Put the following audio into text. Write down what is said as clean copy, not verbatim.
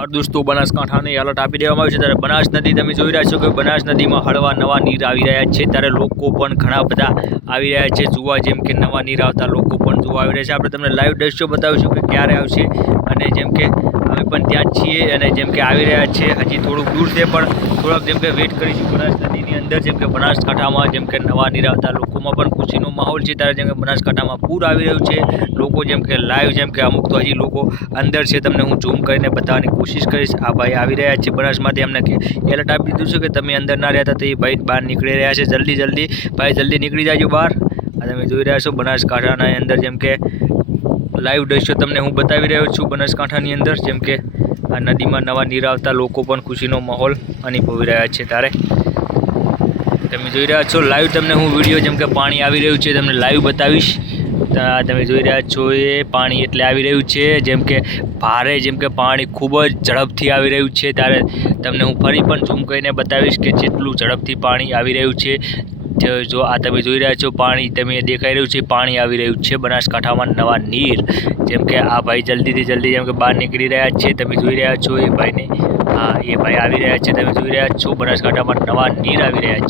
और दोस्तों बनासकांठाની એલર્ટ આપી દેવામાં આવ્યું છે। ત્યારે બનાસ નદી તમે જોઈ રહ્યા છો કે બનાસ નદીમાં હળવા નવા નીર આવી રહ્યા છે। ત્યારે લોકો પણ ઘણા બધા આવી રહ્યા છે જોવા, જેમ કે નવા નીર આવતા લોકો પણ જોવા આવી રહ્યા છે। આપણે તમને લાઈવ દ્રશ્યો બતાવીશું કે ક્યારે આવશે, અને જેમ કે અમે પણ ત્યાં જ છીએ અને જેમ કે આવી રહ્યા છે। હજી થોડુંક દૂર છે પણ થોડાક જેમ કે વેઇટ કરીશું બનાસ નદીની અંદર। જેમ કે બનાસકાંઠામાં જેમ કે નવા નીર આવતા લોકોમાં પણ ખુશીનો માહોલ છે। ત્યારે જેમ કે બનાસકાંઠામાં પૂર આવી રહ્યું છે, લોકો જેમ કે લાઈવ જેમ કે અમુક તો હજી લોકો અંદર છે, તમને હું ઝૂમ કરીને બતાવવાની કોશિશ કરીશ। આ ભાઈ આવી રહ્યા છે બનાસમાંથી, અમને એલર્ટ આપી દીધું છે કે તમે અંદર ના રહેતા, તો એ ભાઈ બહાર નીકળી રહ્યા છે। જલ્દી ભાઈ જલ્દી નીકળી જાજો બહાર। આ તમે જોઈ રહ્યા છો બનાસકાંઠાના અંદર જેમ કે લાઈવ દ્રશ્યો તમને હું બતાવી રહ્યો છું બનાસકાંઠાની અંદર। જેમ કે આ નદીમાં નવા નીર આવતા લોકો પણ ખુશીનો માહોલ અનુભવી રહ્યા છે। ત્યારે તમે જોઈ રહ્યા છો લાઈવ, તમને હું વિડીયો જેમ કે પાણી આવી રહ્યું છે તમને લાઈવ બતાવીશ। તમે જોઈ રહ્યા છો એ પાણી એટલે આવી રહ્યું છે, જેમ કે ભારે જેમ કે પાણી ખૂબ જ ઝડપથી આવી રહ્યું છે। ત્યારે તમને હું ફરી પણ ઝૂમ કરીને બતાવીશ કે જેટલું ઝડપથી પાણી આવી રહ્યું છે। જો આ તમે જોઈ રહ્યા છો પાણી તમે દેખાઈ રહ્યું છે, પાણી આવી રહ્યું છે બનાસકાંઠામાં નવા નીર। જેમ કે આ ભાઈ જલ્દી જેમ કે બહાર નીકળી રહ્યા છે, તમે જોઈ રહ્યા છો એ ભાઈને। હા, એ ભાઈ આવી રહ્યા છે, તમે જોઈ રહ્યા છો બનાસકાંઠામાં નવા નીર આવી રહ્યા છે।